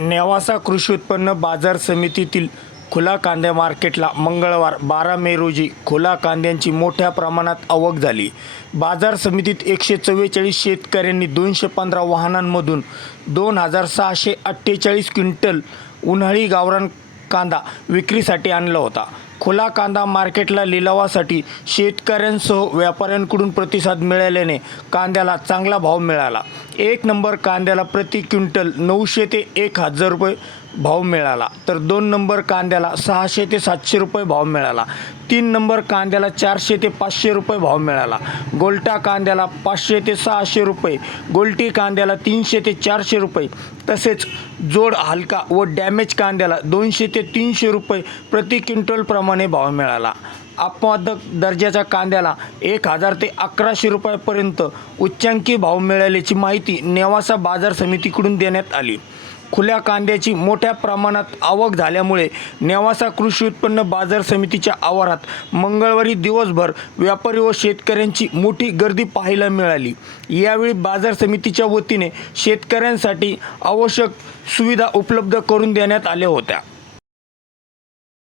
नेवासा कृषी उत्पन्न बाजार समितीतील खुला कांदा मार्केटला मंगळवार 12 मे रोजी खुला कांद्यांची मोठ्या प्रमाणात आवक झाली. बाजार समितीत 144 शेतकऱ्यांनी 215 वाहनांमधून 2648 क्विंटल उन्हाळी गावरान कांदा विक्रीसाठी आणला होता. खुला कांदा मार्केटला लिलावासाठी शेतकऱ्यांसह व्यापाऱ्यांकडून प्रतिसाद मिळाल्याने कांद्याला चांगला भाव मिळाला. 1 नंबर कांद्याला प्रति क्विंटल 900 ते 1000 रुपये भाव मिळाला, तर 2 नंबर कांद्याला 600 ते 700 रुपये भाव मिळाला. 3 नंबर कांद्याला 400 ते 500 रुपये भाव मिळाला. गोल्टा कांद्याला 500 ते 600 रुपये, गोल्टी कांद्याला 300 ते 400 रुपये, तसेच जोड हलका व डॅमेज कांद्याला 200 ते 300 रुपये प्रति क्विंटल प्रमाणे भाव मिळाला. अपवादक दर्जाच्या कांद्याला 1000 ते 1100 रुपयापर्यंत उच्चांकी भाव मिळाल्याची माहिती नेवासा बाजार समितीकडून देण्यात आली. खुल्या कांद्याची मोठ्या प्रमाणात आवक झाल्यामुळे नेवासा कृषी उत्पन्न बाजार समितीच्या आवारात मंगळवारी दिवसभर व्यापारी व शेतकऱ्यांची मोठी गर्दी पाहायला मिळाली. यावेळी बाजार समितीच्या वतीने शेतकऱ्यांसाठी आवश्यक सुविधा उपलब्ध करून देण्यात आल्या होत्या.